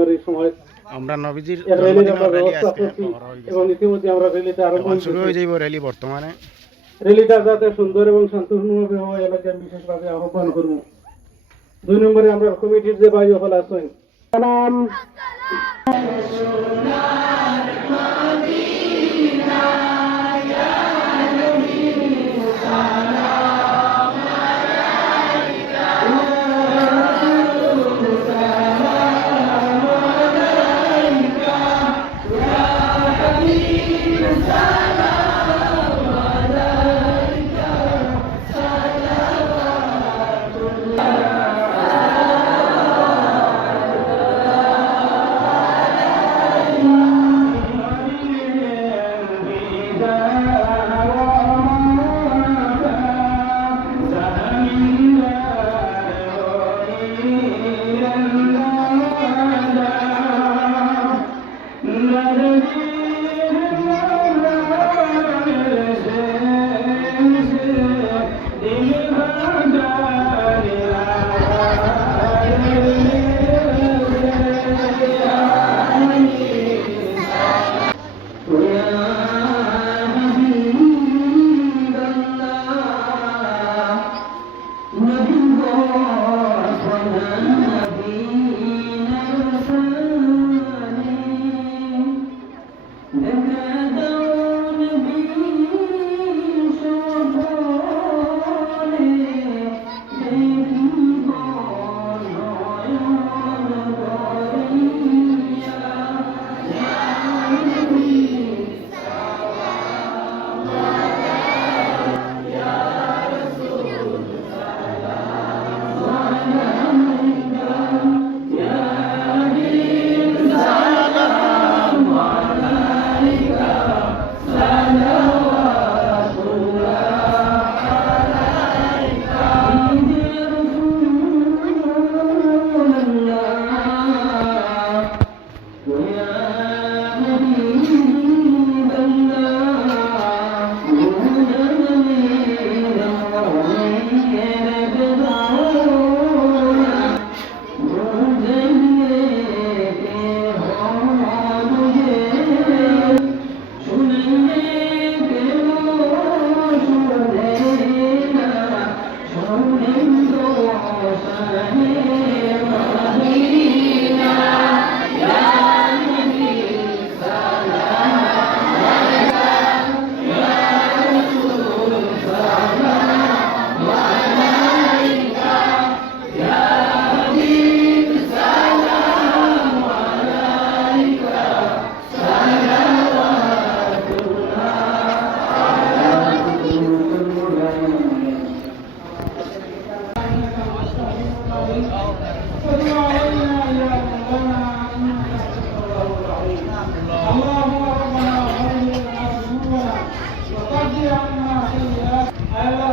জানুয়ারির সময় আমরা নবীজির র্যালির আমরা ব্যবস্থা করছি। এবং ইতিমধ্যে আমরা র্যালিটা আরম্ভ শুরু হয়ে যাইব র্যালি বর্তমানে। র্যালিটা যাতে সুন্দর এবং শান্তিপূর্ণভাবে হয় এলাকে আমি বিশেষভাবে আহ্বান করব। দুই নম্বরে আমরা কমিটির যে বাইরে হল আছেন Amen. I love